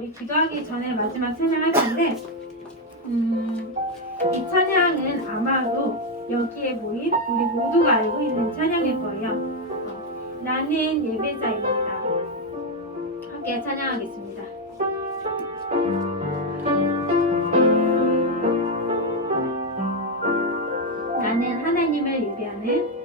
우리 기도하기 전에 마지막 찬양할 텐데 이 찬양은 아마도 여기에 모인 우리 모두가 알고 있는 찬양일 거예요. 나는 예배자입니다. 함께 찬양하겠습니다. 나는 하나님을 예배하는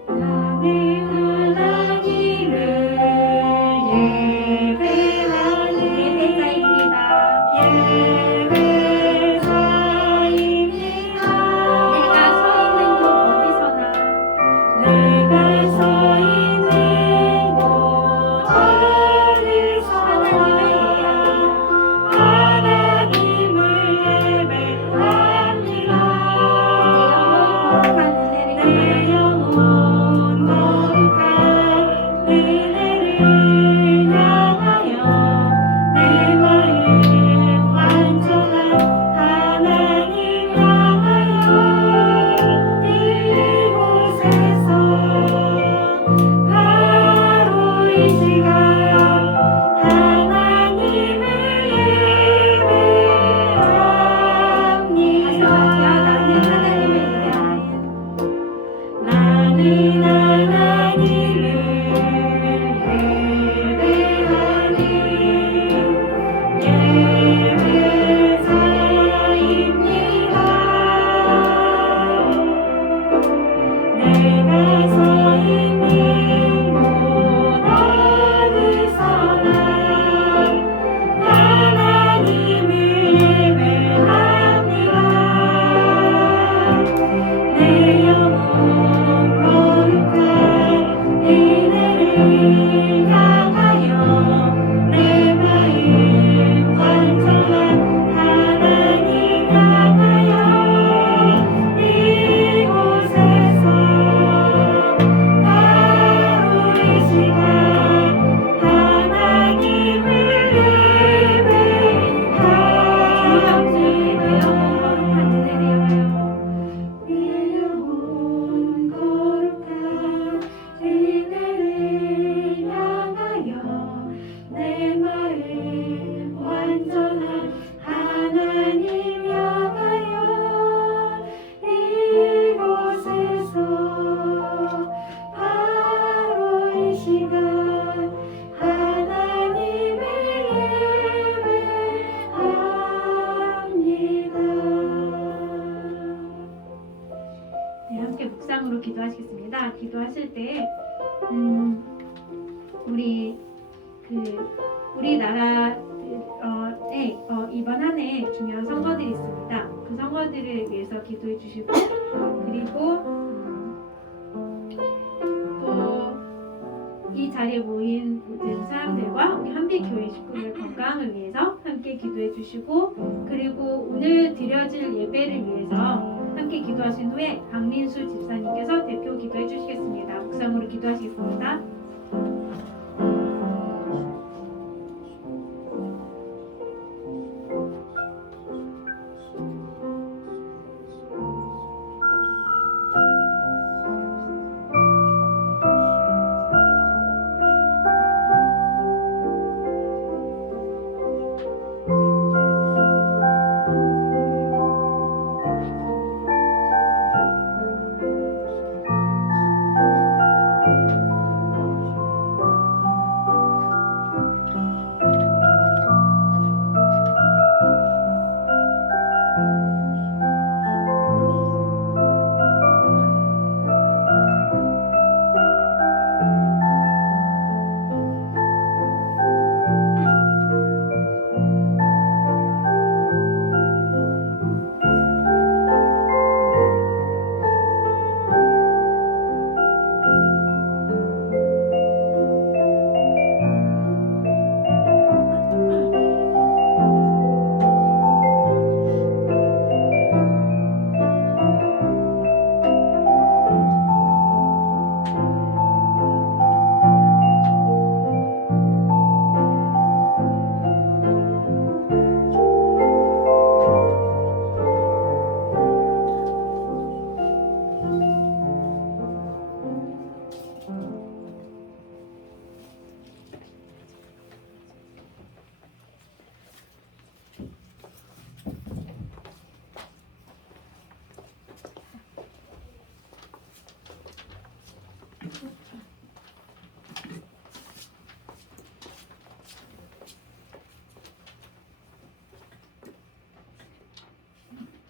시간 하나님을 예배합니다. 네, 함께 묵상으로 기도하시겠습니다. 기도하실 때 우리나라에 이번 한 해 중요한 선거들이 있습니다. 그 선거들을 위해서 기도해 주시고 그리고 또 이 자리에 모인 모든 사람들과 우리 한빛 교회 식구들 건강을 위해서 함께 기도해 주시고 그리고 오늘 드려질 예배를 위해서 함께 기도하신 후에 박민수 집사님께서 대표 기도해 주시겠습니다. 묵상으로 기도하시겠습니다.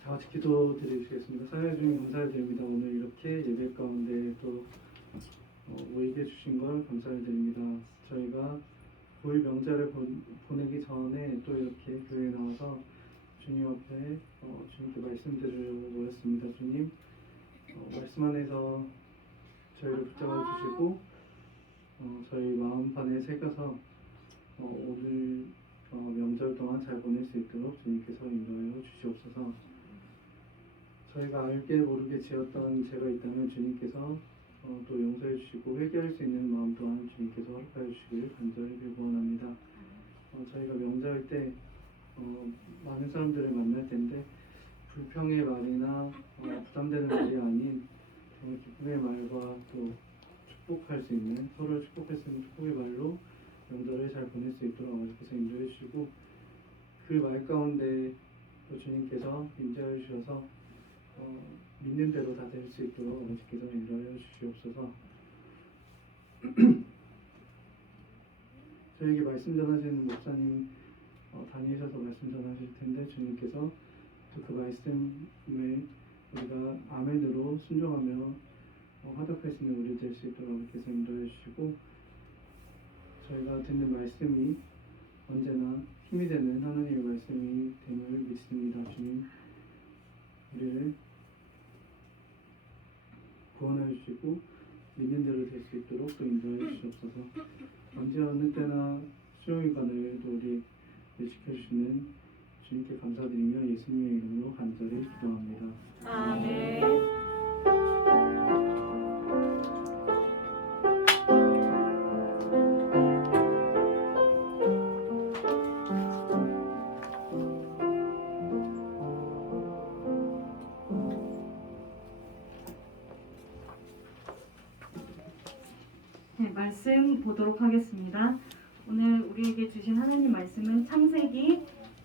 다 같이 기도 드리겠습니다. 사랑해 주님 감사드립니다. 오늘 이렇게 예배 가운데 또 모이게 해주신 걸 감사드립니다. 저희가 고유 명절을 보내기 전에 또 이렇게 교회에 나와서 주님 앞에 주님께 말씀드리려고 모였습니다. 주님 말씀 안에서 저희를 붙잡아 주시고 저희 마음판에 새겨서 오늘 명절 동안 잘 보낼 수 있도록 주님께서 인도하여 주시옵소서. 저희가 알게 모르게 지었던 죄가 있다면 주님께서 또 용서해 주시고 회개할 수 있는 마음 또한 주님께서 허락하여 주시길 간절히 빌원합니다. 저희가 명절 때 많은 사람들을 만날 텐데 불평의 말이나 부담되는 말이 아닌 정말 기쁨의 말과 또 축복할 수 있는 서로를 축복할 수 있는 축복의 말로 명절을 잘 보낼 수 있도록 아버지께서 인도해 주시고 그 말 가운데 또 주님께서 인도해 주셔서 믿는 대로 다 될 수 있도록 아버지께서 인도하여 주시옵소서. 저에게 말씀 전하시는 목사님 다니셔서 말씀 전하실 텐데 주님께서 또 그 말씀을 우리가 아멘으로 순종하며 화답할 수 있는 우리 될 수 있도록 아버지께서 인도해 주시고 저희가 듣는 말씀이 언제나 힘이 되는 하나님의 말씀이 됨을 믿습니다. 주님 우리를 구원하여 주시고 믿는 대로 될 수 있도록 또 인도해 주시옵소서. 언제 어느 때나 수용일관을 또 우리 지켜주시는 주님께 감사드리며 예수님의 이름으로 간절히 기도합니다. 아멘. 네, 말씀 보도록 하겠습니다. 오늘 우리에게 주신 하나님 말씀은 창세기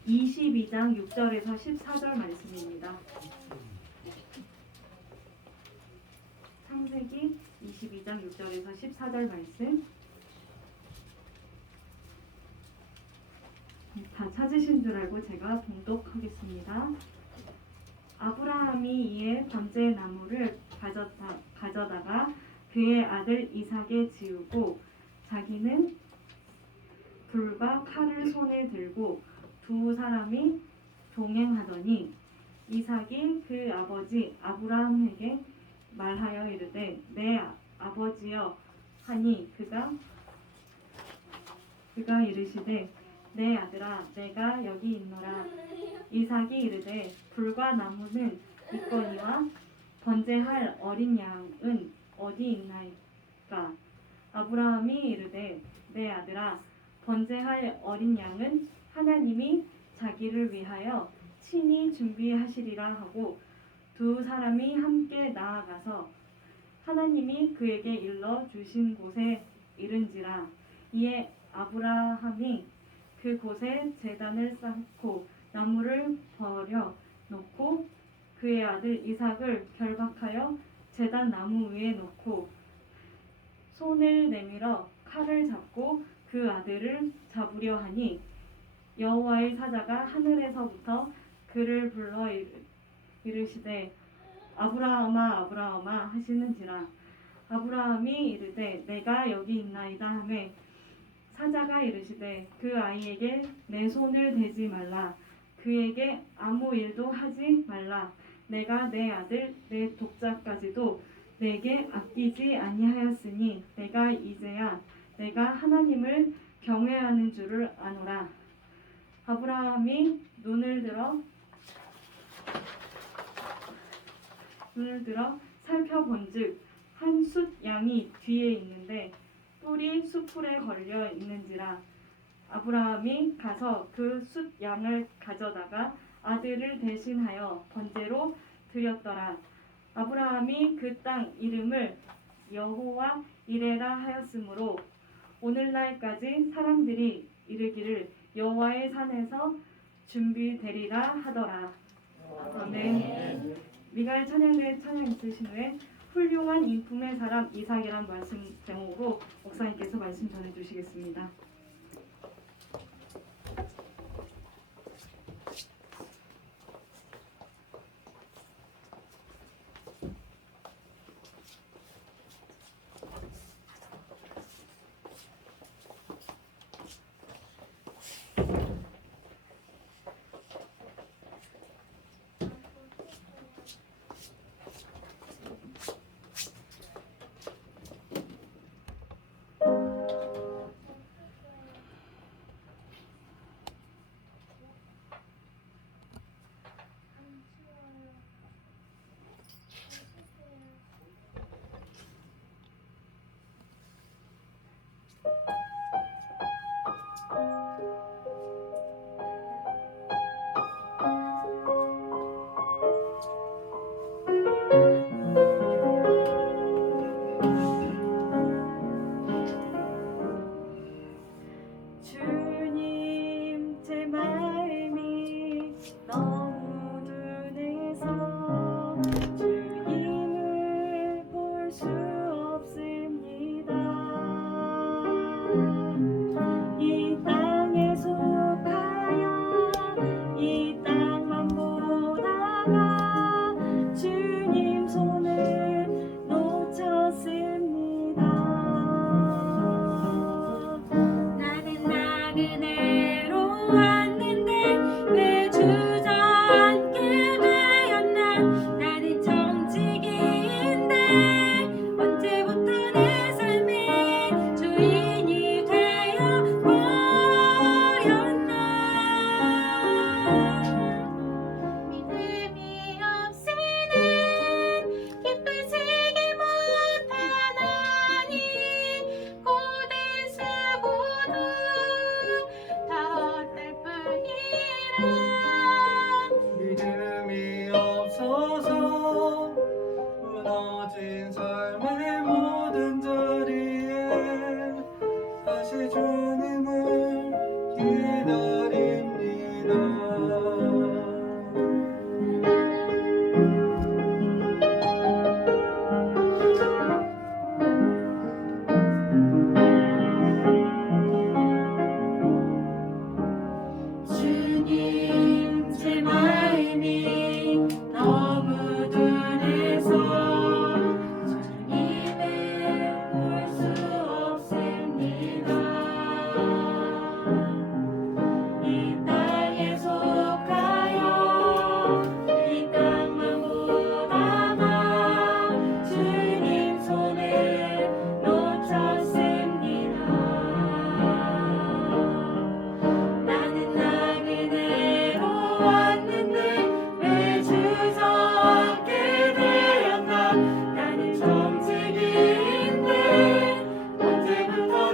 22장 6절에서 14절 말씀입니다. 창세기 22장 6절에서 14절 말씀 다 찾으신 줄 알고 제가 봉독하겠습니다. 아브라함이 이에 번제 나무를 가져다가 그의 아들 이삭에 지우고 자기는 불과 칼을 손에 들고 두 사람이 동행하더니 이삭이 그 아버지 아브라함에게 말하여 이르되 내 아버지여 하니 그가 이르시되 내 아들아 내가 여기 있노라. 이삭이 이르되 불과 나무는 있거니와 번제할 어린 양은 어디 있나이까. 아브라함이 이르되 내 아들아 번제할 어린 양은 하나님이 자기를 위하여 친히 준비하시리라 하고 두 사람이 함께 나아가서 하나님이 그에게 일러 주신 곳에 이른지라. 이에 아브라함이 그 곳에 제단을 쌓고 나무를 버려 놓고 그의 아들 이삭을 결박하여 제단 나무 위에 놓고 손을 내밀어 칼을 잡고 그 아들을 잡으려 하니 여호와의 사자가 하늘에서부터 그를 불러 이르시되 아브라함아 아브라함아 하시는지라. 아브라함이 이르되 내가 여기 있나이다 하매 사자가 이르시되 그 아이에게 내 손을 대지 말라. 그에게 아무 일도 하지 말라. 내가 내 아들 내 독자까지도 내게 아끼지 아니하였으니 내가 이제야 내가 하나님을 경외하는 줄을 아노라. 아브라함이 눈을 들어 살펴본즉 한 숫 양이 뒤에 있는데 뿔이 숫풀에 걸려 있는지라. 아브라함이 가서 그 숫 양을 가져다가 아들을 대신하여 번제로 드렸더라. 아브라함이 그 땅 이름을 여호와 이레라 하였으므로 오늘날까지 사람들이 이르기를 여호와의 산에서 준비되리라 하더라. 아멘. 미가엘 찬양대 찬양 있으신 후에 훌륭한 인품의 사람 이삭이란 말씀 제목으로 목사님께서 말씀 전해주시겠습니다.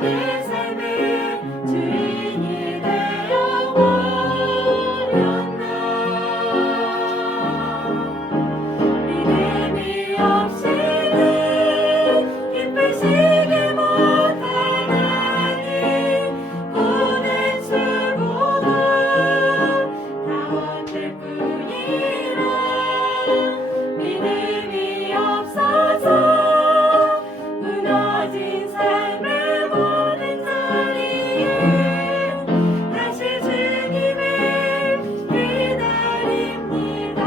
내 삶의 주인이 되어 버렸나. 믿음이 없이는 기쁘시게 못하나니 고된 수고도 다 헛될 뿐이라. 믿음이 없어서 무너진 삶의 모든 자리에 다시 주님을 기다립니다.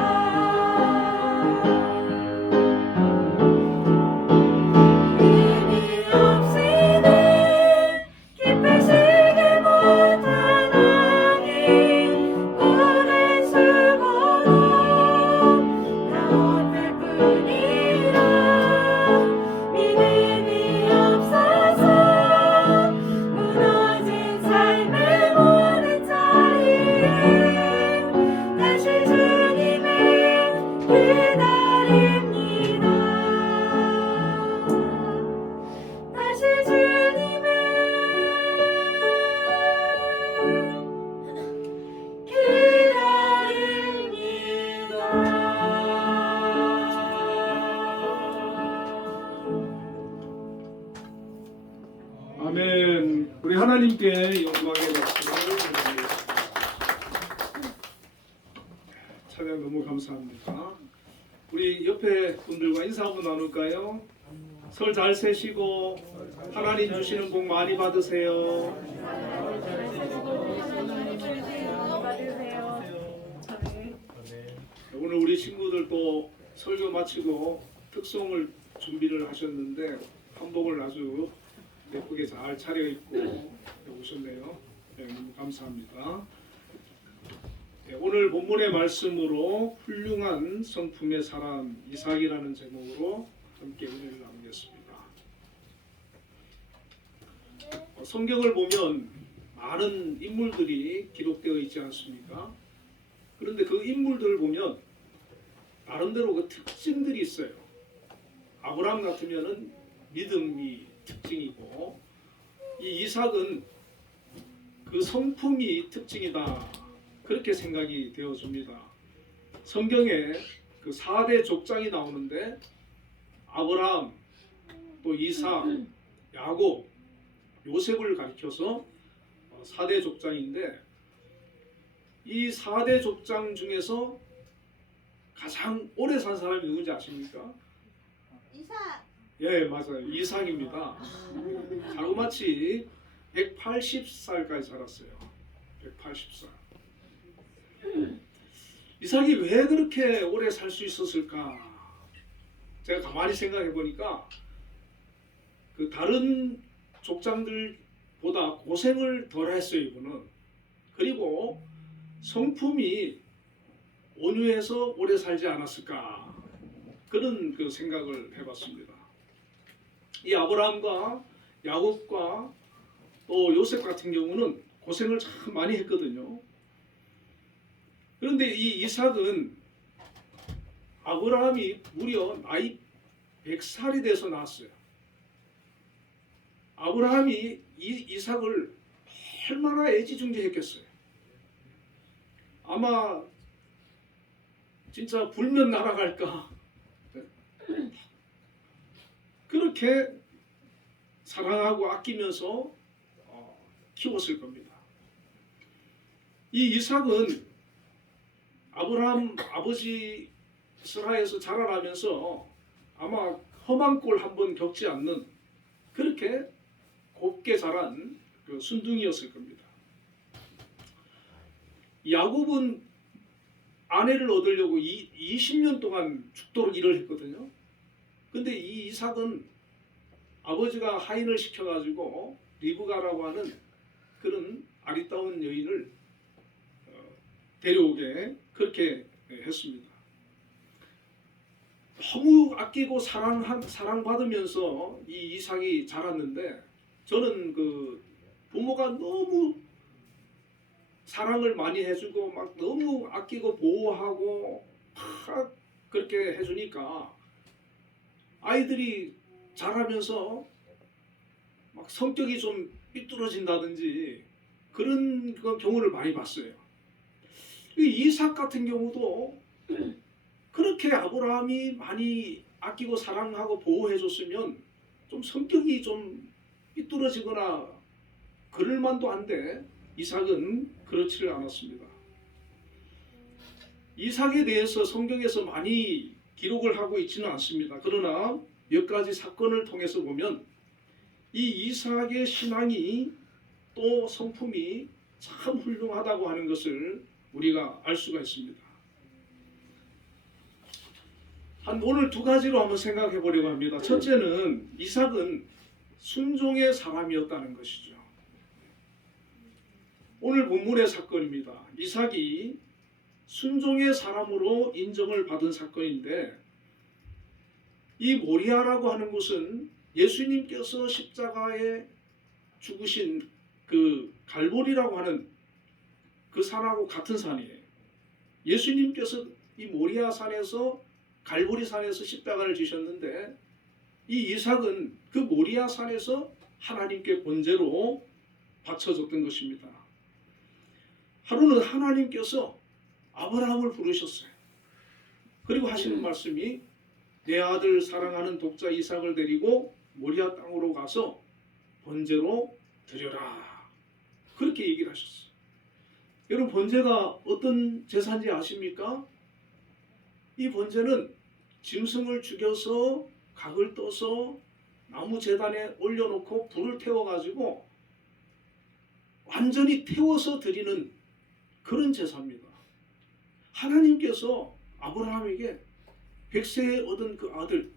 힘이 없이는 기쁘시게 못하나니 고된 수고도 다 헛될 뿐이라. 믿음이 없어서 무너진 삶의 모든 자리에 다시 주님을 기다립니다. 다시 주님을 기다립니다. 아멘. 우리 하나님께 영광의 박수를 드립니다. 찬양 너무 감사합니다. 우리 옆에 분들과 인사 한번 나눌까요? 설 잘 세시고 하나님 주시는 복 많이 받으세요. 오늘 우리 친구들도 설교 마치고 특송을 준비를 하셨는데 한복을 아주 예쁘게 잘 차려입고 오셨네요. 네, 너무 감사합니다. 네, 오늘 본문의 말씀으로 훌륭한 성품의 사람 이삭이라는 제목으로 함께 은혜를 나누겠습니다. 성경을 보면 많은 인물들이 기록되어 있지 않습니까? 그런데 그 인물들을 보면 나름대로 그 특징들이 있어요. 아브라함 같으면은 믿음이 특징이고, 이 이삭은 그 성품이 특징이다, 그렇게 생각이 되어집니다. 성경에 그 4대 족장이 나오는데 아브라함, 또 이삭, 야곱, 요셉을 가리켜서 4대 족장인데, 이 4대 족장 중에서 가장 오래 산 사람이 누군지 아십니까? 이삭. 예, 맞아요. 이삭입니다. 자그마치 180살까지 살았어요. 180살. 이삭이 왜 그렇게 오래 살 수 있었을까? 제가 가만히 생각해 보니까 그 다른 족장들보다 고생을 덜 했어요, 이분은. 그리고 성품이 온유해서 오래 살지 않았을까? 그런 그 생각을 해봤습니다. 이 아브라함과 야곱과 또 요셉 같은 경우는 고생을 참 많이 했거든요. 그런데 이 이삭은 아브라함이 무려 나이 100살이 돼서 낳았어요. 아브라함이 이삭을 얼마나 애지중지했겠어요. 아마 진짜 불면 날아갈까, 그렇게 사랑하고 아끼면서 키웠을 겁니다. 이 이삭은 아브라함 아버지 스라에서 자라나면서 아마 험한 꼴 한번 겪지 않는, 그렇게 곱게 자란 그 순둥이였을 겁니다. 야곱은 아내를 얻으려고 20년 동안 죽도록 일을 했거든요. 근데 이 이삭은 아버지가 하인을 시켜가지고 리브가라고 하는 그런 아리따운 여인을 데려오게 그렇게 했습니다. 너무 아끼고 사랑받으면서 이 이삭이 자랐는데, 저는 그 부모가 너무 사랑을 많이 해주고 막 너무 아끼고 보호하고 막 그렇게 해주니까 아이들이 자라면서 막 성격이 좀 삐뚤어진다든지 그런 경우를 많이 봤어요. 이 이삭 같은 경우도 그렇게 아브라함이 많이 아끼고 사랑하고 보호해줬으면 좀 성격이 좀 삐뚤어지거나 그럴 만도 한데 이삭은 그렇지를 않았습니다. 이삭에 대해서 성경에서 많이 기록을 하고 있지는 않습니다. 그러나 몇 가지 사건을 통해서 보면 이 이삭의 신앙이 또 성품이 참 훌륭하다고 하는 것을 우리가 알 수가 있습니다. 오늘 두 가지로 한번 생각해 보려고 합니다. 첫째는 이삭은 순종의 사람이었다는 것이죠. 오늘 본문의 사건입니다. 이삭이 순종의 사람으로 인정을 받은 사건인데 이 모리아라고 하는 곳은 예수님께서 십자가에 죽으신 그 갈보리라고 하는 그 산하고 같은 산이에요. 예수님께서 이 모리아 산에서 갈보리 산에서 십자가를 지셨는데 이 이삭은 그 모리아 산에서 하나님께 번제로 바쳐졌던 것입니다. 하루는 하나님께서 아브라함을 부르셨어요. 그리고 하시는 말씀이 내 아들 사랑하는 독자 이삭을 데리고 모리아 땅으로 가서 번제로 드려라. 그렇게 얘기를 하셨어요. 여러분 번제가 어떤 제사인지 아십니까? 이 번제는 짐승을 죽여서 각을 떠서 나무 제단에 올려놓고 불을 태워가지고 완전히 태워서 드리는 그런 제사입니다. 하나님께서 아브라함에게 100세에 얻은 그 아들,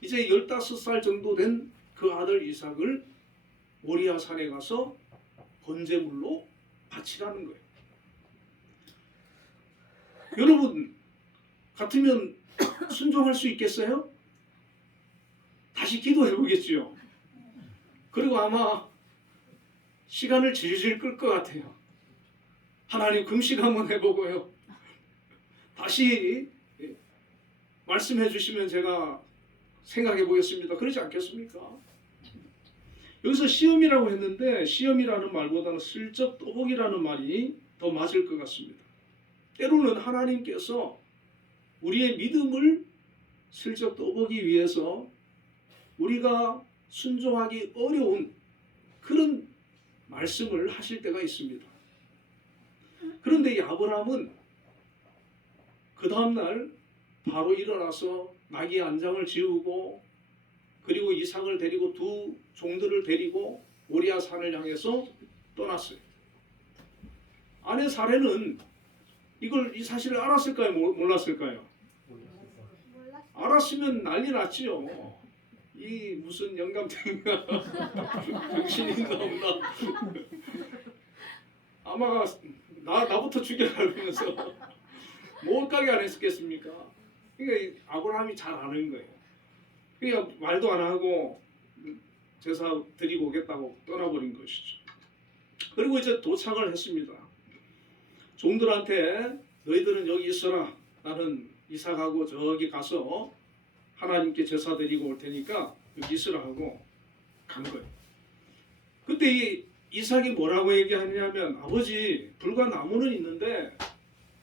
이제 15살 정도 된 그 아들 이삭을 모리아 산에 가서 번제물로 바치라는 거예요. 여러분 같으면 순종할 수 있겠어요? 다시 기도해 보겠지요. 그리고 아마 시간을 질질 끌 것 같아요. 하나님 금식 한번 해보고요. 다시 말씀해 주시면 제가 생각해 보겠습니다. 그러지 않겠습니까? 여기서 시험이라고 했는데 시험이라는 말보다는 슬쩍 떠보기라는 말이 더 맞을 것 같습니다. 때로는 하나님께서 우리의 믿음을 슬쩍 떠보기 위해서 우리가 순종하기 어려운 그런 말씀을 하실 때가 있습니다. 그런데 이 아브라함은 그 다음날 바로 일어나서 나귀 안장을 지우고 그리고 이삭을 데리고 두 종들을 데리고 모리아 산을 향해서 떠났어요. 아내 사례는 이 사실을 알았을까요? 몰랐을까요? 몰랐어요. 알았으면 난리 났지요. 이 무슨 영감탱이가 정신이 있나 없나 아마 나부터 죽여가면서 못가게 안 했었겠습니까? 그러니까 아브라함이 잘 아는 거예요. 그러니까 말도 안 하고 제사 드리고 오겠다고 떠나버린 것이죠. 그리고 이제 도착을 했습니다. 종들한테 너희들은 여기 있어라. 나는 이삭하고 저기 가서 하나님께 제사 드리고 올 테니까 여기 있으라 하고 간 거예요. 그때 이 이삭이 뭐라고 얘기하냐면 아버지 불과 나무는 있는데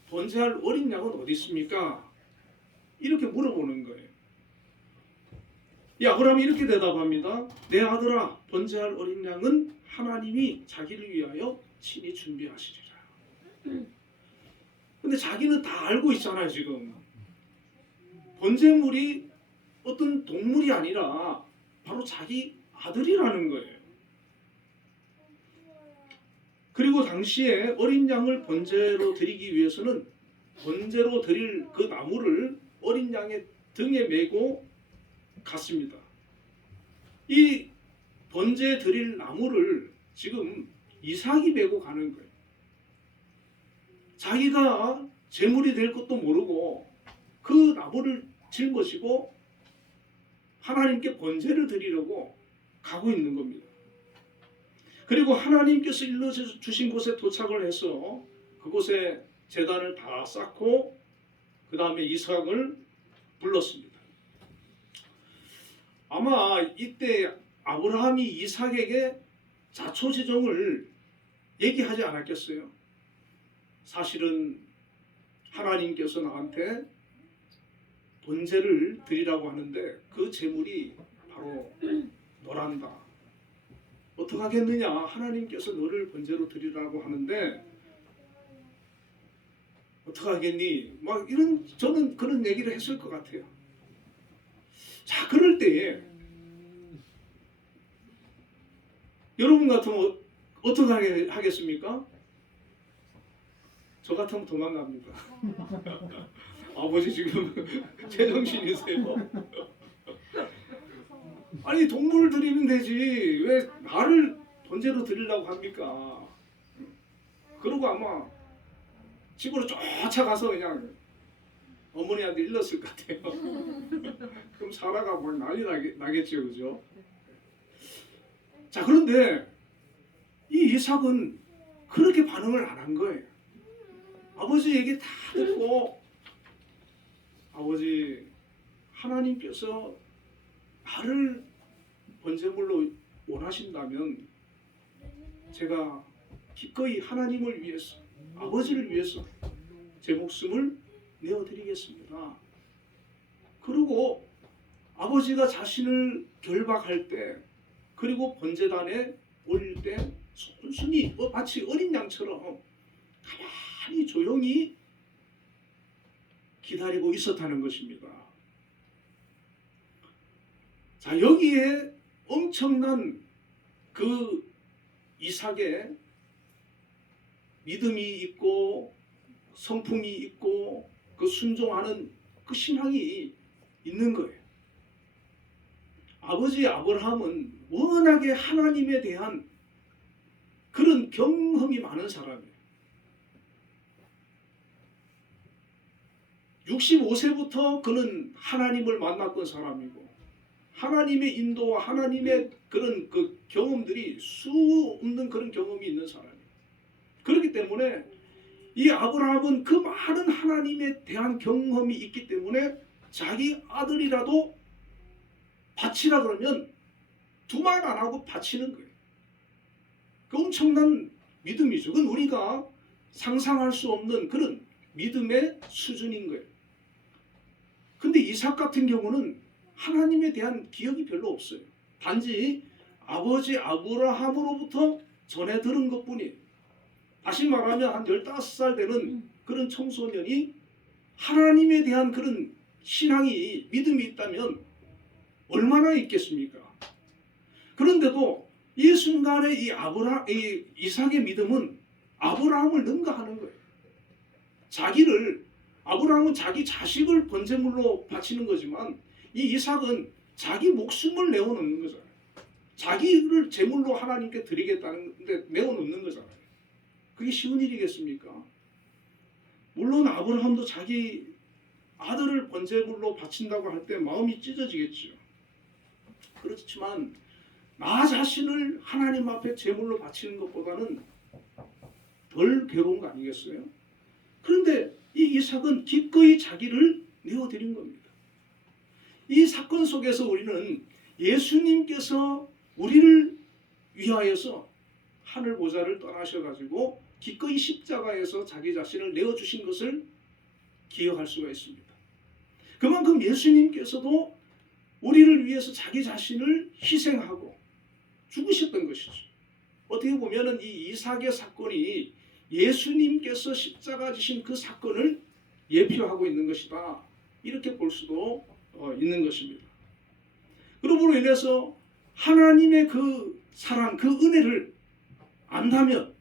번제할 어린 양은 어디 있습니까? 이렇게 물어보는 거예요. 이 아브라함이 이렇게 대답합니다. 내 아들아 번제할 어린 양은 하나님이 자기를 위하여 친히 준비하시리라. 근데 자기는 다 알고 있잖아요. 지금 번제물이 어떤 동물이 아니라 바로 자기 아들이라는 거예요. 그리고 당시에 어린 양을 번제로 드리기 위해서는 번제로 드릴 그 나무를 어린 양의 등에 메고 갔습니다. 이 번제 드릴 나무를 지금 이삭이 메고 가는 거예요. 자기가 제물이 될 것도 모르고 그 나무를 짊어지고 하나님께 번제를 드리려고 가고 있는 겁니다. 그리고 하나님께서 일러주신 곳에 도착을 해서 그곳에 제단을 다 쌓고 그 다음에 이삭을 불렀습니다. 아마 이때 아브라함이 이삭에게 자초지종을 얘기하지 않았겠어요? 사실은 하나님께서 나한테 번제를 드리라고 하는데 그 제물이 바로 너란다. 어떻게 하겠느냐? 하나님께서 너를 번제로 드리라고 하는데 어떻게 하겠니? 막 이런 저는 그런 얘기를 했을 것 같아요. 자, 그럴 때에 여러분 같으면 어떻게 하겠습니까? 저 같으면 도망갑니다. 아버지 지금 제정신이세요? 아니 동물 드리면 되지 왜 나를 번제로 드리려고 합니까? 그러고 아마 집으로 쫓아가서 그냥 어머니한테 일렀을 것 같아요. 그럼 사라가 뭐 난리 나겠죠, 그죠? 자, 그런데 이 이삭은 그렇게 반응을 안 한 거예요. 아버지 얘기 다 듣고 아버지 하나님께서 나를 번제물로 원하신다면 제가 기꺼이 하나님을 위해서 아버지를 위해서 제 목숨을 내어드리겠습니다. 그리고 아버지가 자신을 결박할 때 그리고 번제단에 올릴 때 순순히 마치 어린 양처럼 가만히 조용히 기다리고 있었다는 것입니다. 자, 여기에 엄청난 그 이삭의 믿음이 있고 성품이 있고 그 순종하는 그 신앙이 있는 거예요. 아버지 아브라함은 워낙에 하나님에 대한 그런 경험이 많은 사람이에요. 65세부터 그는 하나님을 만났던 사람이고 하나님의 인도와 하나님의 그런 그 경험들이 수 없는 그런 경험이 있는 사람이에요. 그렇기 때문에 이 아브라함은 그 많은 하나님에 대한 경험이 있기 때문에 자기 아들이라도 바치라 그러면 두말 안 하고 바치는 거예요. 그 엄청난 믿음이죠. 그건 우리가 상상할 수 없는 그런 믿음의 수준인 거예요. 근데 이삭 같은 경우는 하나님에 대한 기억이 별로 없어요. 단지 아버지 아브라함으로부터 전해 들은 것뿐이에요. 다시 말하면 한 15살 되는 그런 청소년이 하나님에 대한 그런 신앙이 믿음이 있다면 얼마나 있겠습니까? 그런데도 이 순간에 이 이삭의 믿음은 아브라함을 능가하는 거예요. 아브라함은 자기 자식을 번제물로 바치는 거지만 이 이삭은 자기 목숨을 내어놓는 거잖아요. 자기를 제물로 하나님께 드리겠다는데 내어놓는 거잖아요. 그게 쉬운 일이겠습니까? 물론 아브라함도 자기 아들을 번제물로 바친다고 할 때 마음이 찢어지겠죠. 그렇지만 나 자신을 하나님 앞에 제물로 바치는 것보다는 덜 괴로운 거 아니겠어요? 그런데 이 이삭은 기꺼이 자기를 내어드린 겁니다. 이 사건 속에서 우리는 예수님께서 우리를 위하여서 하늘 보좌를 떠나셔가지고 기꺼이 십자가에서 자기 자신을 내어주신 것을 기억할 수가 있습니다. 그만큼 예수님께서도 우리를 위해서 자기 자신을 희생하고 죽으셨던 것이죠. 어떻게 보면 이 이삭의 사건이 예수님께서 십자가 지신 그 사건을 예표하고 있는 것이다. 이렇게 볼 수도 있는 것입니다. 그러므로 인해서 하나님의 그 사랑, 그 은혜를 안다면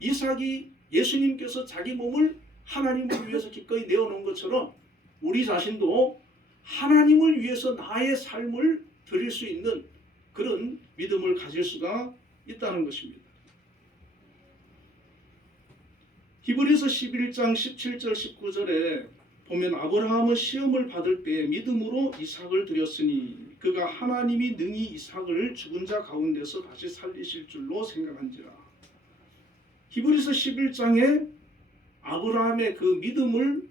이삭이 예수님께서 자기 몸을 하나님을 위해서 기꺼이 내어놓은 것처럼 우리 자신도 하나님을 위해서 나의 삶을 드릴 수 있는 그런 믿음을 가질 수가 있다는 것입니다. 히브리서 11장 17절 19절에 보면 아브라함은 시험을 받을 때 믿음으로 이삭을 드렸으니 그가 하나님이 능히 이삭을 죽은 자 가운데서 다시 살리실 줄로 생각한지라. 히브리서 11장에 아브라함의 그 믿음을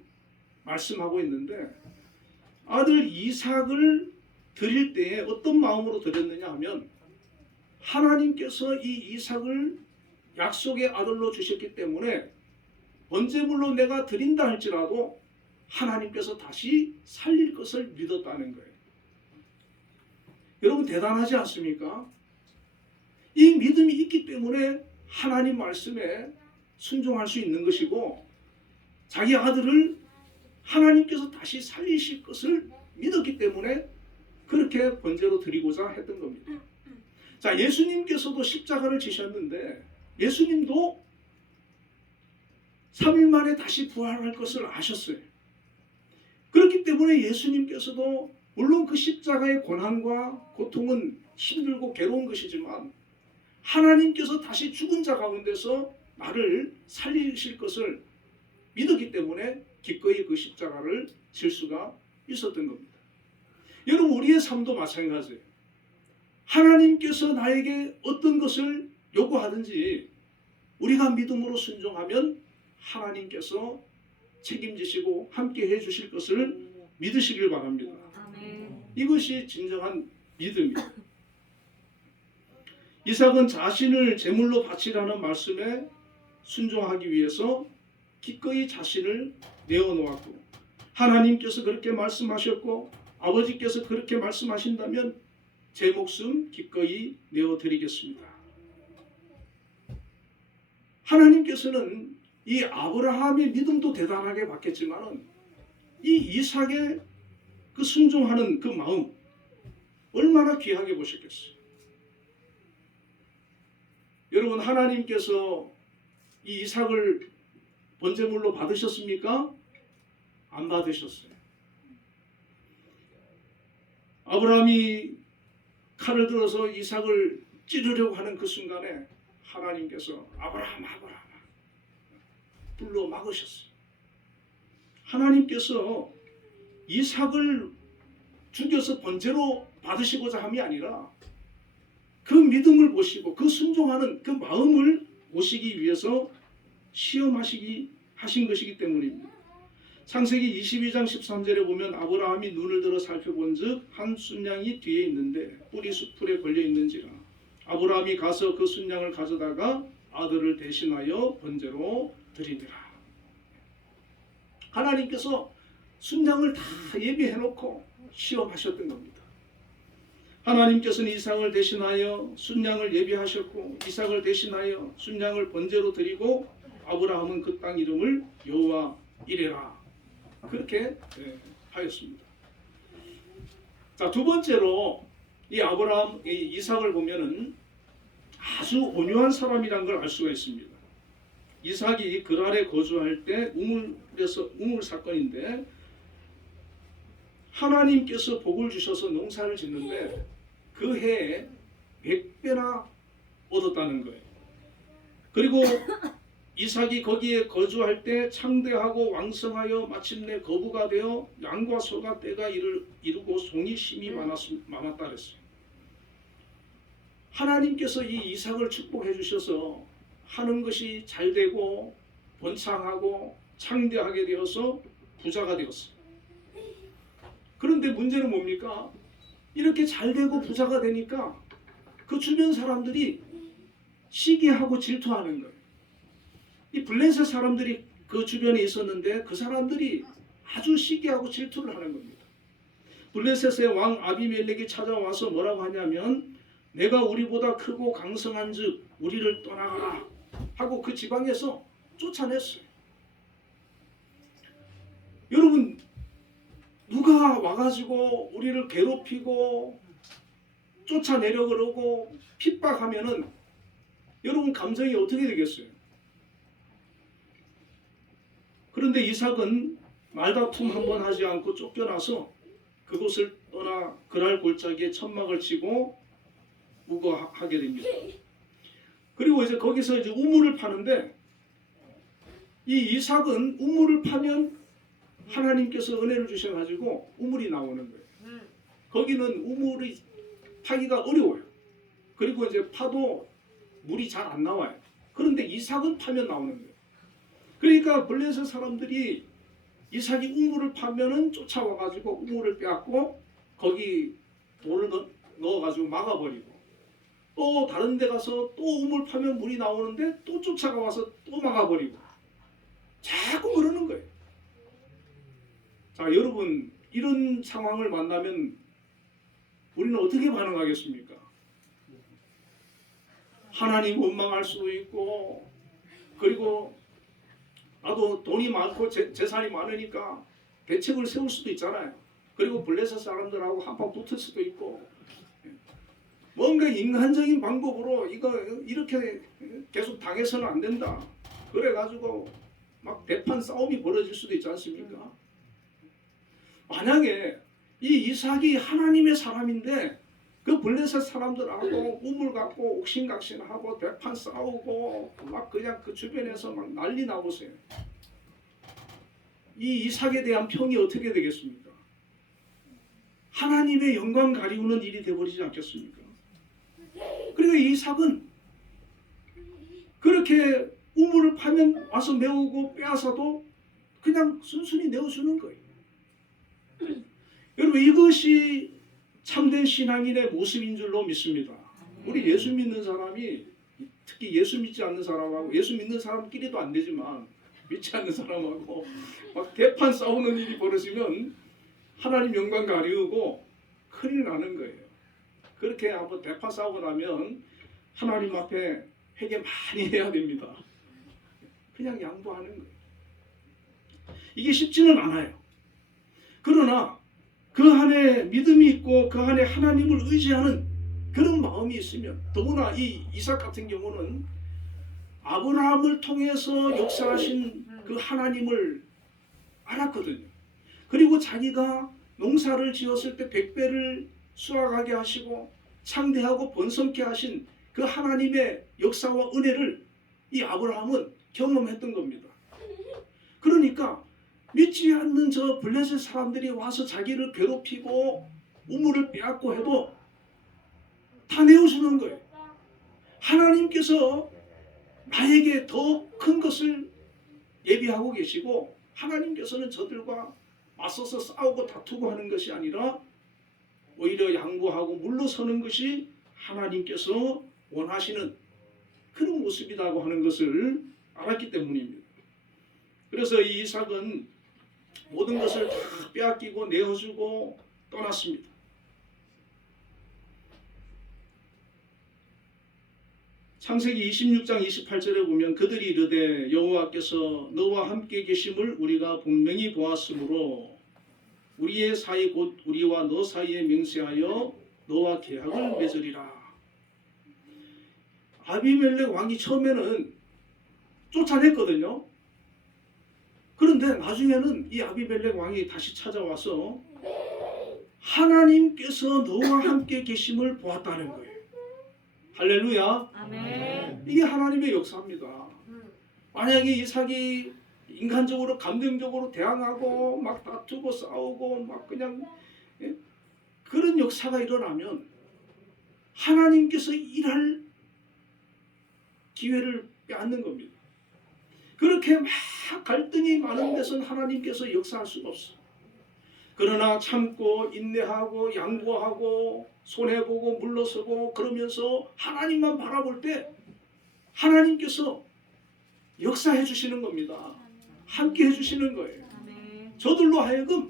말씀하고 있는데 아들 이삭을 드릴 때에 어떤 마음으로 드렸느냐 하면 하나님께서 이 이삭을 약속의 아들로 주셨기 때문에 번제물로 내가 드린다 할지라도 하나님께서 다시 살릴 것을 믿었다는 거예요. 여러분 대단하지 않습니까? 이 믿음이 있기 때문에 하나님 말씀에 순종할 수 있는 것이고 자기 아들을 하나님께서 다시 살리실 것을 믿었기 때문에 그렇게 번제로 드리고자 했던 겁니다. 자, 예수님께서도 십자가를 지셨는데 예수님도 3일 만에 다시 부활할 것을 아셨어요. 그렇기 때문에 예수님께서도 물론 그 십자가의 고난과 고통은 힘들고 괴로운 것이지만 하나님께서 다시 죽은 자 가운데서 나를 살리실 것을 믿었기 때문에 기꺼이 그 십자가를 질 수가 있었던 겁니다. 여러분 우리의 삶도 마찬가지예요. 하나님께서 나에게 어떤 것을 요구하든지 우리가 믿음으로 순종하면 하나님께서 책임지시고 함께 해주실 것을 믿으시길 바랍니다. 이것이 진정한 믿음이에요. 이삭은 자신을 제물로 바치라는 말씀에 순종하기 위해서 기꺼이 자신을 내어놓았고 하나님께서 그렇게 말씀하셨고 아버지께서 그렇게 말씀하신다면 제 목숨 기꺼이 내어드리겠습니다. 하나님께서는 이 아브라함의 믿음도 대단하게 봤겠지만 이 이삭의 그 순종하는 그 마음 얼마나 귀하게 보셨겠어요. 여러분 하나님께서 이 이삭을 번제물로 받으셨습니까? 안 받으셨어요. 아브라함이 칼을 들어서 이삭을 찌르려고 하는 그 순간에 하나님께서 아브라함 불러 막으셨어요. 하나님께서 이삭을 죽여서 번제로 받으시고자 함이 아니라 그 믿음을 보시고 그 순종하는 그 마음을 보시기 위해서 시험하시기 하신 것이기 때문입니다. 창세기 22장 13절에 보면 아브라함이 눈을 들어 살펴본즉 한 순양이 뒤에 있는데 뿔이 수풀에 걸려 있는지라 아브라함이 가서 그 순양을 가져다가 아들을 대신하여 번제로 드리니라. 하나님께서 순양을 다 예비해 놓고 시험하셨던 겁니다. 하나님께서는 이삭을 대신하여 순양을 예비하셨고 이삭을 대신하여 순양을 번제로 드리고 아브라함은 그 땅 이름을 여호와 이레라 그렇게 하였습니다. 자, 두 번째로 이 아브라함, 이 이삭을 보면은 아주 온유한 사람이란 걸 알 수가 있습니다. 이삭이 그랄에 거주할 때 우물 사건인데 하나님께서 복을 주셔서 농사를 짓는데 그 해에 100배나 얻었다는 거예요. 그리고 이삭이 거기에 거주할 때 창대하고 왕성하여 마침내 거부가 되어 양과 소가 떼가 이루고 송이 심이 많았다 그랬어요. 하나님께서 이 이삭을 축복해 주셔서 하는 것이 잘 되고 번창하고 창대하게 되어서 부자가 되었어요. 그런데 문제는 뭡니까? 이렇게 잘 되고 부자가 되니까 그 주변 사람들이 시기하고 질투하는 거예요. 이 블레셋 사람들이 그 주변에 있었는데 그 사람들이 아주 시기하고 질투를 하는 겁니다. 블레셋의 왕 아비멜렉이 찾아와서 뭐라고 하냐면 내가 우리보다 크고 강성한 즉 우리를 떠나가라 하고 그 지방에서 쫓아냈어요. 여러분 누가 와가지고 우리를 괴롭히고 쫓아내려 그러고 핍박하면은 여러분 감정이 어떻게 되겠어요? 그런데 이삭은 말다툼 한번 하지 않고 쫓겨나서 그곳을 떠나 그랄 골짜기에 천막을 치고 우거하게 됩니다. 그리고 이제 거기서 이제 우물을 파는데 이 이삭은 우물을 파면 하나님께서 은혜를 주셔가지고 우물이 나오는 거예요. 거기는 우물이 파기가 어려워요. 그리고 이제 파도 물이 잘 안 나와요. 그런데 이삭은 파면 나오는 거예요. 그러니까 블레셋 사람들이 이삭이 우물을 파면은 쫓아와가지고 우물을 빼앗고 거기 돌을 넣어가지고 막아버리고 또 다른 데 가서 또 우물 파면 물이 나오는데 또 쫓아가 와서 또 막아버리고 자꾸 그러는 거예요. 자, 여러분, 이런 상황을 만나면 우리는 어떻게 반응하겠습니까? 하나님 원망할 수도 있고, 그리고 나도 돈이 많고 재산이 많으니까 대책을 세울 수도 있잖아요. 그리고 블레셋 사람들하고 한판 붙을 수도 있고, 뭔가 인간적인 방법으로 이거 이렇게 계속 당해서는 안 된다. 그래가지고 막 대판 싸움이 벌어질 수도 있지 않습니까? 만약에 이 이삭이 하나님의 사람인데 그 블레셋 사람들하고 우물 갖고 옥신각신하고 대판 싸우고 막 그냥 그 주변에서 막 난리 나보세요. 이 이삭에 대한 평이 어떻게 되겠습니까? 하나님의 영광 가리우는 일이 되어버리지 않겠습니까? 그러니까 이삭은 그렇게 우물을 파면 와서 메우고 빼앗아도 그냥 순순히 내어주는 거예요. 여러분, 이것이 참된 신앙인의 모습인 줄로 믿습니다. 우리 예수 믿는 사람이, 특히 예수 믿지 않는 사람하고, 예수 믿는 사람끼리도 안 되지만 믿지 않는 사람하고 막 대판 싸우는 일이 벌어지면 하나님 영광 가리우고 큰일 나는 거예요. 그렇게 한번 대파 싸우고 나면 하나님 앞에 회개 많이 해야 됩니다. 그냥 양보하는 거예요. 이게 쉽지는 않아요. 그러나 그 안에 믿음이 있고 그 안에 하나님을 의지하는 그런 마음이 있으면, 더구나 이 이삭 같은 경우는 아브라함을 통해서 역사하신 그 하나님을 알았거든요. 그리고 자기가 농사를 지었을 때 100배를 수확하게 하시고 창대하고 번성케 하신 그 하나님의 역사와 은혜를 이 아브라함은 경험했던 겁니다. 그러니까 믿지 않는 저 블레셋 사람들이 와서 자기를 괴롭히고 우물을 빼앗고 해도 다 내어주는 거예요. 하나님께서 나에게 더 큰 것을 예비하고 계시고, 하나님께서는 저들과 맞서서 싸우고 다투고 하는 것이 아니라 오히려 양보하고 물러서는 것이 하나님께서 원하시는 그런 모습이라고 하는 것을 알았기 때문입니다. 그래서 이 이삭은 모든 것을 다 빼앗기고 내어주고 떠났습니다. 창세기 26장 28절에 보면 그들이 이르되 여호와께서 너와 함께 계심을 우리가 분명히 보았으므로 우리의 사이 곧 우리와 너 사이에 맹세하여 너와 계약을 맺으리라. 아비멜렉 왕이 처음에는 쫓아냈거든요. 그런데 나중에는 이 아비멜렉 왕이 다시 찾아와서 하나님께서 너와 함께 계심을 보았다는 거예요. 할렐루야. 아멘. 이게 하나님의 역사입니다. 만약에 이삭이 인간적으로 감정적으로 대항하고 막 다투고 싸우고 막 그냥 그런 역사가 일어나면 하나님께서 일할 기회를 빼앗는 겁니다. 그렇게 막 갈등이 많은 데서는 하나님께서 역사할 수가 없어. 그러나 참고 인내하고 양보하고 손해보고 물러서고 그러면서 하나님만 바라볼 때 하나님께서 역사해 주시는 겁니다. 함께 해주시는 거예요. 아멘. 저들로 하여금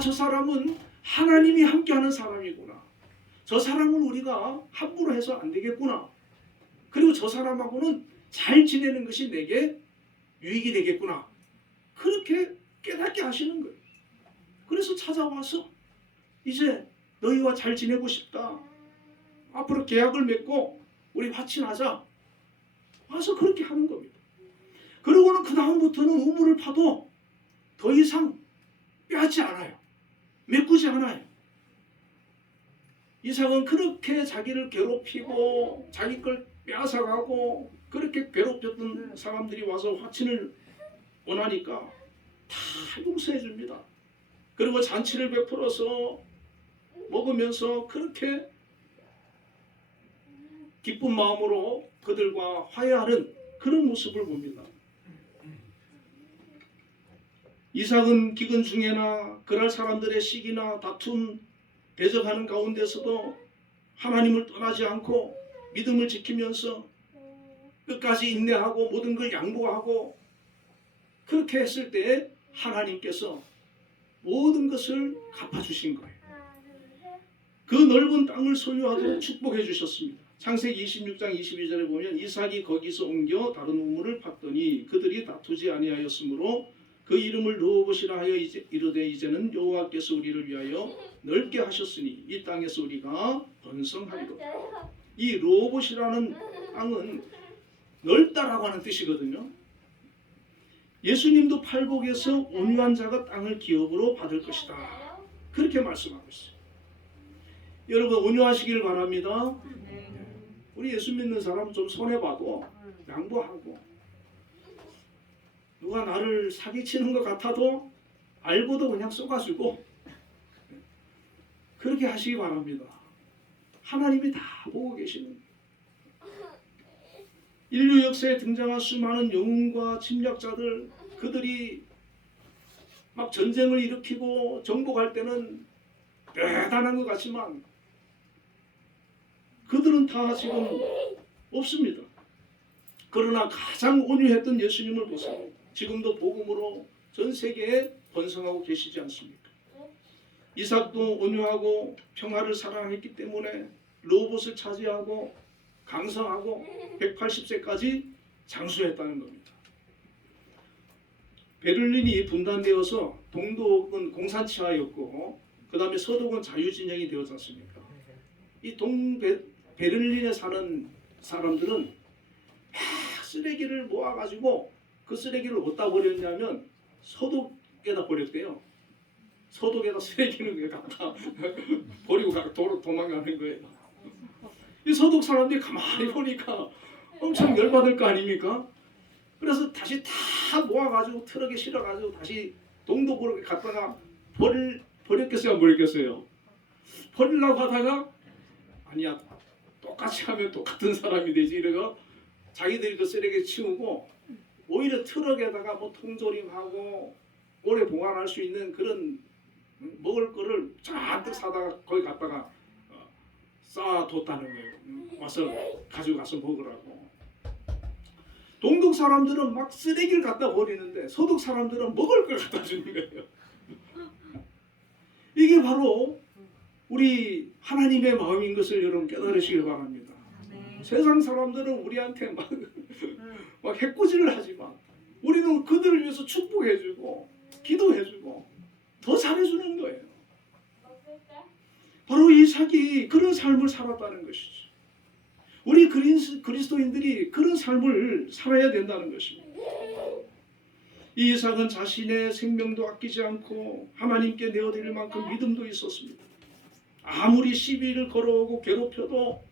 저 사람은 하나님이 함께하는 사람이구나. 저 사람은 우리가 함부로 해서 안 되겠구나. 그리고 저 사람하고는 잘 지내는 것이 내게 유익이 되겠구나. 그렇게 깨닫게 하시는 거예요. 그래서 찾아와서 이제 너희와 잘 지내고 싶다. 앞으로 계약을 맺고 우리 화친하자. 와서 그렇게 하는 겁니다. 그러고는 그 다음부터는 우물을 파도 더 이상 빼앗지 않아요. 메꾸지 않아요. 이삭은 그렇게 자기를 괴롭히고 자기 걸 빼앗아가고 그렇게 괴롭혔던 사람들이 와서 화친을 원하니까 다 용서해 줍니다. 그리고 잔치를 베풀어서 먹으면서 그렇게 기쁜 마음으로 그들과 화해하는 그런 모습을 봅니다. 이삭은 기근 중에나 그날 사람들의 시기나 다툼 대적하는 가운데서도 하나님을 떠나지 않고 믿음을 지키면서 끝까지 인내하고 모든 걸 양보하고 그렇게 했을 때 하나님께서 모든 것을 갚아주신 거예요. 그 넓은 땅을 소유하도록 축복해 주셨습니다. 창세기 26장 22절에 보면 이삭이 거기서 옮겨 다른 우물을 팠더니 그들이 다투지 아니하였으므로 그 이름을 르호봇이라 하여 이르되 이제는 여호와께서 우리를 위하여 넓게 하셨으니 이 땅에서 우리가 번성하리로다. 이 르호봇이라는 땅은 넓다라고 하는 뜻이거든요. 예수님도 팔복에서 온유한 자가 땅을 기업으로 받을 것이다. 그렇게 말씀하고 있어요. 여러분 온유하시길 바랍니다. 우리 예수 믿는 사람 좀 손해봐도 양보하고 누가 나를 사기치는 것 같아도 알고도 그냥 쏘가지고 그렇게 하시기 바랍니다. 하나님이 다 보고 계시는 인류 역사에 등장한 수많은 영웅과 침략자들 그들이 막 전쟁을 일으키고 정복할 때는 대단한 것 같지만 그들은 다 지금 없습니다. 그러나 가장 온유했던 예수님을 보세요. 지금도 복음으로 전 세계에 번성하고 계시지 않습니까? 이삭도 온유하고 평화를 사랑했기 때문에 르호봇을 차지하고 강성하고 180세까지 장수했다는 겁니다. 베를린이 분단되어서 동독은 공산치하였고 그 다음에 서독은 자유진영이 되었지 않습니까? 이 베를린에 사는 사람들은 막 쓰레기를 모아가지고 그 쓰레기를 어디다 버렸냐면 서독에다 버렸대요. 서독에다 쓰레기를 갖다 버리고 도망가는 거예요. 이 서독 사람들이 가만히 보니까 엄청 열받을 거 아닙니까? 그래서 다시 다 모아가지고 트럭에 실어가지고 다시 동독으로 갔다가 버렸겠어요? 안 버렸겠어요? 버리려고 하다가 아니야 똑같이 하면 똑같은 사람이 되지 이러고 자기들이 그 쓰레기 치우고 오히려 트럭에다가 뭐 통조림하고 오래 보관할 수 있는 그런 먹을 거를 잔뜩 사다가 거기 갔다가 쌓아뒀다는 거예요. 와서 가지고 가서 먹으라고. 동독 사람들은 막 쓰레기를 갖다 버리는데 서독 사람들은 먹을 걸 갖다 주는 거예요. 이게 바로 우리 하나님의 마음인 것을 여러분 깨달으시길 바랍니다. 세상 사람들은 우리한테 막 해코지를 하지만 우리는 그들을 위해서 축복해주고 기도해주고 더 잘해주는 거예요. 바로 이삭이 그런 삶을 살았다는 것이죠. 우리 그리스도인들이 그런 삶을 살아야 된다는 것입니다. 이 이삭은 자신의 생명도 아끼지 않고 하나님께 내어드릴 만큼 믿음도 있었습니다. 아무리 시비를 걸어오고 괴롭혀도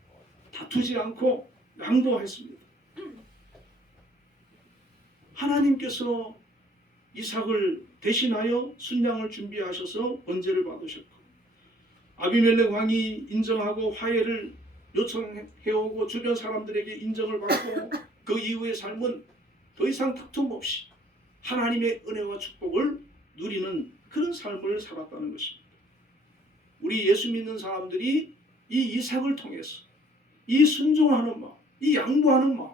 다투지 않고 양보했습니다. 하나님께서 이삭을 대신하여 순양을 준비하셔서 번제를 받으셨고 아비멜렉 왕이 인정하고 화해를 요청해오고 주변 사람들에게 인정을 받고 그 이후의 삶은 더 이상 다툼 없이 하나님의 은혜와 축복을 누리는 그런 삶을 살았다는 것입니다. 우리 예수 믿는 사람들이 이 이삭을 통해서 이 순종하는 마음, 이 양보하는 마음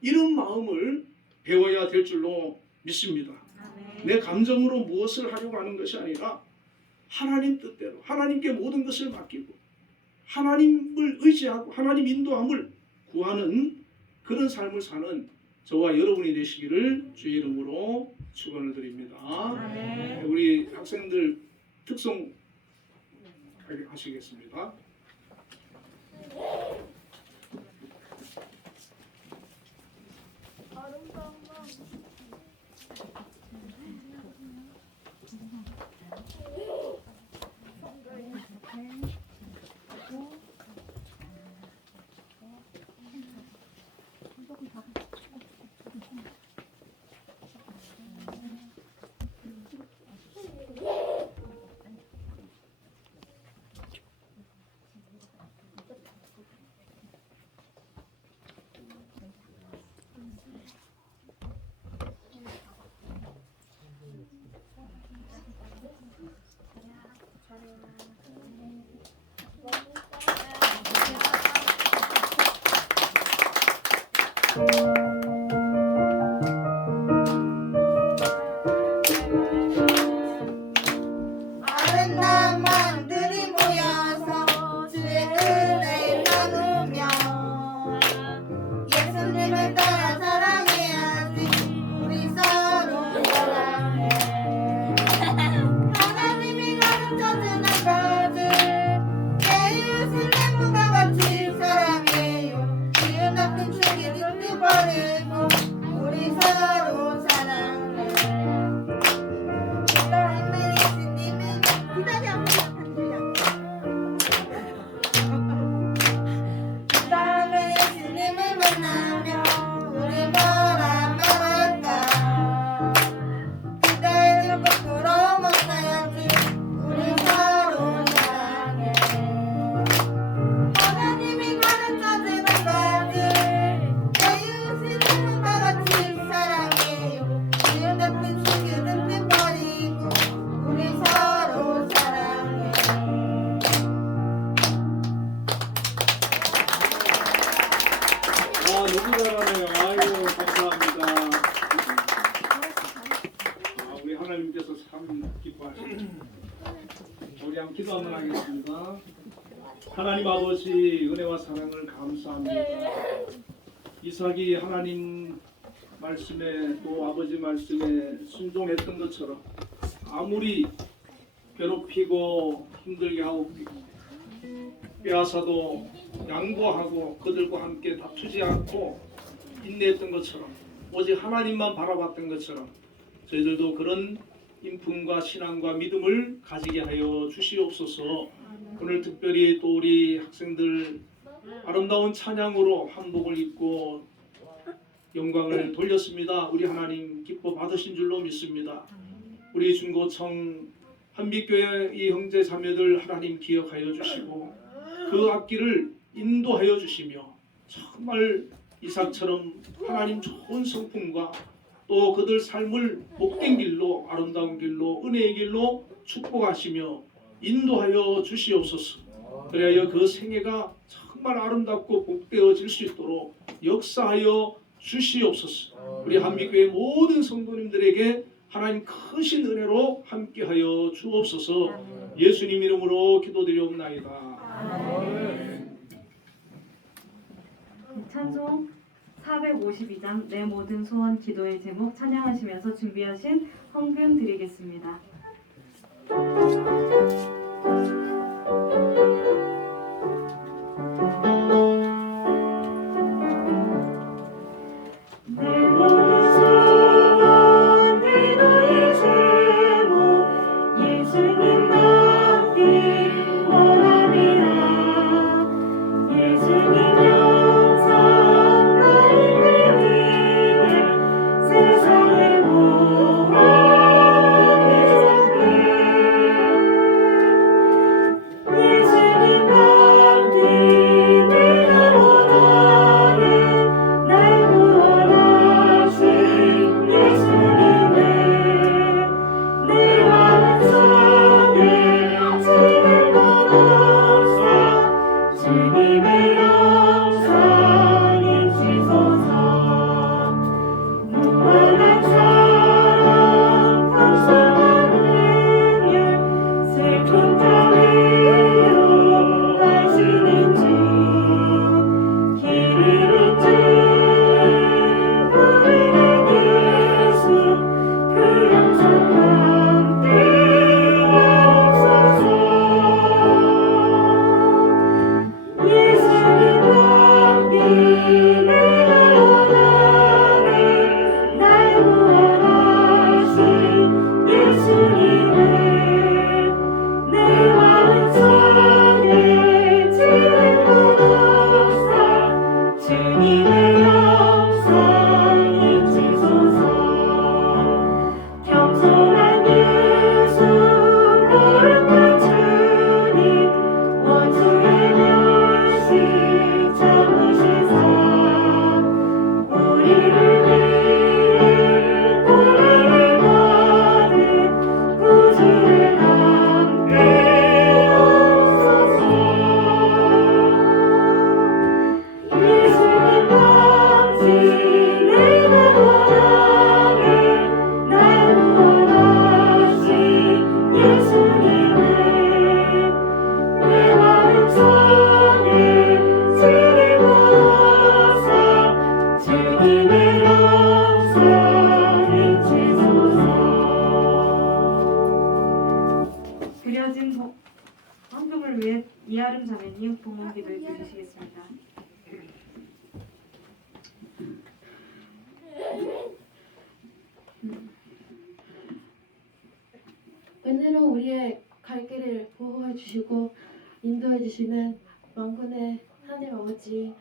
이런 마음을 배워야 될 줄로 믿습니다. 내 감정으로 무엇을 하려고 하는 것이 아니라 하나님 뜻대로 하나님께 모든 것을 맡기고 하나님을 의지하고 하나님 인도함을 구하는 그런 삶을 사는 저와 여러분이 되시기를 주의 이름으로 축원을 드립니다. 우리 학생들 특송 하시겠습니다. 아름다운 마음. 아름다운 마음들이 모여서 주의 은혜를 나누며 예수님을 따라 사랑해야지. 우리 서로 사랑해. 하나님이 가르쳐주는 것을 내 이웃을 내 몸과 같이 사랑해요. 이웃 같은 축이 뜯어버리고 우리 서로 사랑해. 다음에 예수님을 만나면 우리 뭐라 말할까. 그때는 거꾸로 만나야지. 우리 서로 사랑해. 하나님이 가르쳐주는 것을 내 이웃을 내 몸과 같이 사랑해요. 이웃 같은 축이는 버리고 우리 서로 사랑해. 아, 너무 잘하네요. 아이고, 감사합니다. 우리 하나님께서 참 기뻐하시네요. 우리 한번 기도 한번 하겠습니다. 하나님 아버지 은혜와 사랑을 감사합니다. 이삭이 하나님 말씀에 또 아버지 말씀에 순종했던 것처럼 아무리 괴롭히고 힘들게 하고 빼앗아도 양보하고 그들과 함께 다투지 않고 인내했던 것처럼 오직 하나님만 바라봤던 것처럼 저희들도 그런 인품과 신앙과 믿음을 가지게 하여 주시옵소서. 오늘 특별히 또 우리 학생들 아름다운 찬양으로 한복을 입고 영광을 돌렸습니다. 우리 하나님 기뻐 받으신 줄로 믿습니다. 우리 중고청 한빛교회 이 형제 자매들 하나님 기억하여 주시고 그 앞길을 인도하여 주시며 정말 이삭처럼 하나님 좋은 성품과 또 그들 삶을 복된 길로 아름다운 길로 은혜의 길로 축복하시며 인도하여 주시옵소서. 그래야 그 생애가 정말 아름답고 복되어질 수 있도록 역사하여 주시옵소서. 우리 한빛교회 모든 성도님들에게 하나님 크신 은혜로 함께하여 주옵소서. 예수님 이름으로 기도드리옵나이다. 찬송 452장 내 모든 소원 기도의 제목 찬양하시면서 준비하신 헌금 드리겠습니다. 내 모든 소원 기도의 제목 예수님 받기 원합니다. 예수님 영상 가운데 위에 세상의 모든 주시는 만군의 하나님 아버지,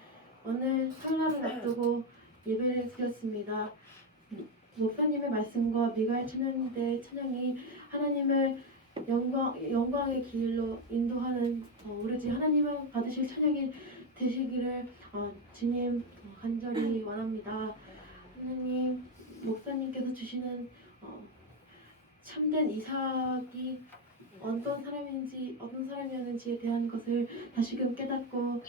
오늘 설날을 앞두고 예배를 드렸습니다. 목사님의 말씀과 미가엘 찬양대 찬양이 하나님을 영광의 길로 인도하는 오로지 하나님을 받으실 찬양이 되시기를 주님 간절히 원합니다. 하나님, 목사님께서 주시는 참된 이삭이 어떤 사람이었는지에 대한 것을 다시금 깨닫고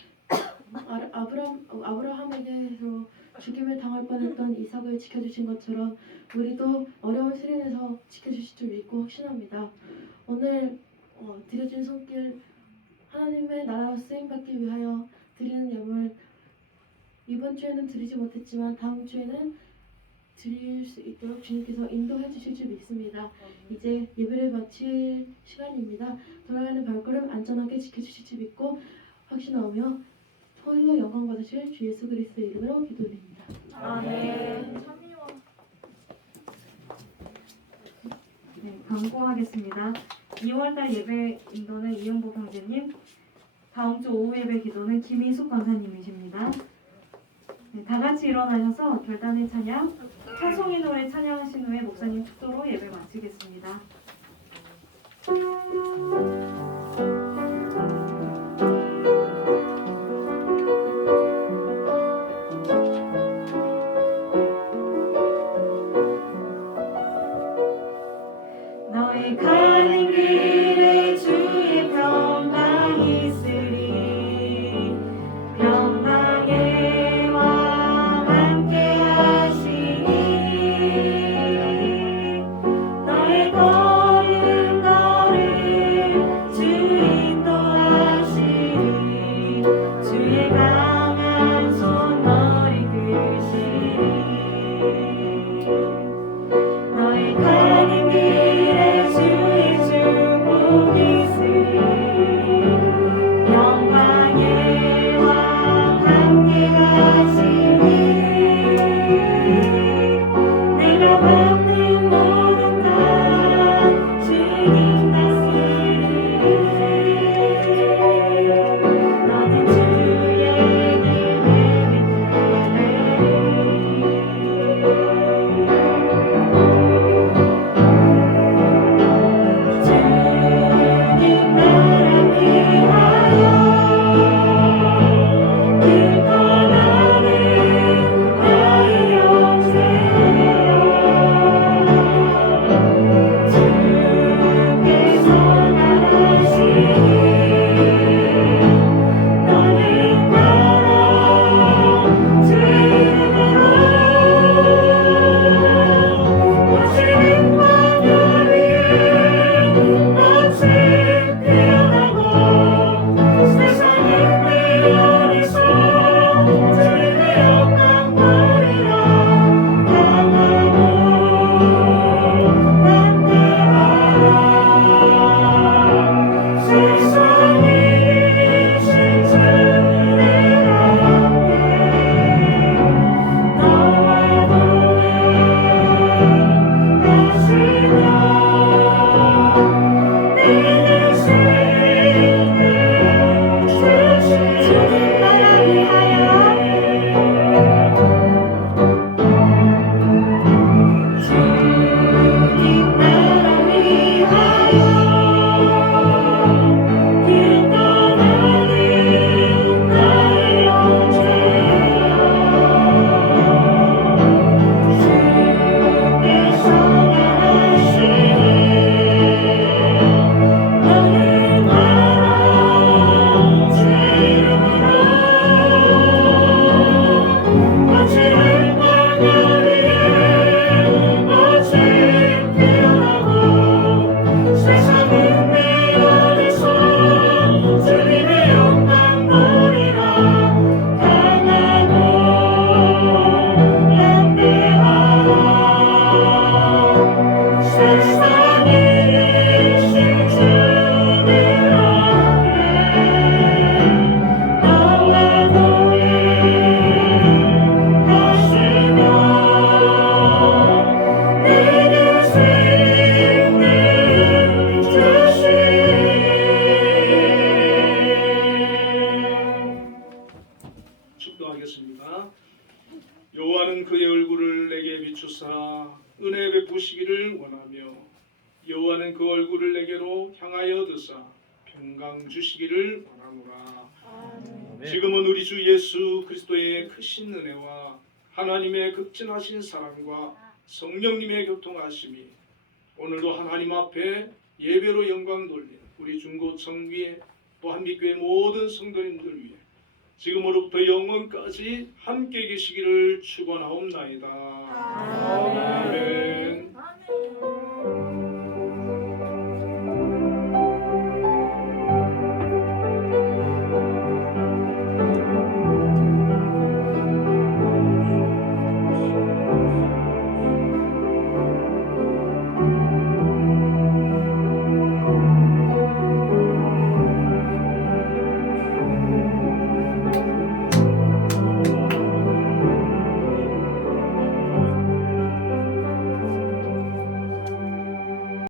아브라함에게서 죽임을 당할 뻔했던 이삭을 지켜주신 것처럼 우리도 어려운 시련에서 지켜주실 줄 믿고 확신합니다. 오늘 드려진 손길 하나님의 나라로 쓰임받기 위하여 드리는 예물, 이번 주에는 드리지 못했지만 다음 주에는 드릴 수 있도록 주님께서 인도해 주실 줄 믿습니다. 이제 예배를 마칠 시간입니다. 돌아가는 발걸음 안전하게 지켜주실 줄 믿고 확신하며 홀로 영광 받으실 주 예수 그리스도의 이름으로 기도드립니다. 아멘. 네, 광고하겠습니다. 2월달 예배 인도는 이은복 형제님, 다음 주 오후 예배 기도는 김희숙 권사님이십니다. 네, 다 같이 일어나셔서 결단의 찬양, 찬송의 노래 찬양하신 후에 목사님 축도로 예배 마치겠습니다. 너의 가는 길에 주의 평강 있으리. 평강의 왕 함께 하시니. 너의 걸음 주 여호와는 그의 얼굴을 내게 비추사 은혜 베푸시기를 원하며 여호와는 그 얼굴을 내게로 향하여 드사 평강 주시기를 원하노라. 지금은 우리 주 예수 그리스도의 크신 은혜와 하나님의 극진하신 사랑과 성령님의 교통하심이 오늘도 하나님 앞에 예배로 영광 돌린 우리 중고청 위에 또 한빛교회 모든 성도님들 위해 지금으로부터 영원까지 함께 계시기를 축원하옵나이다. 아멘.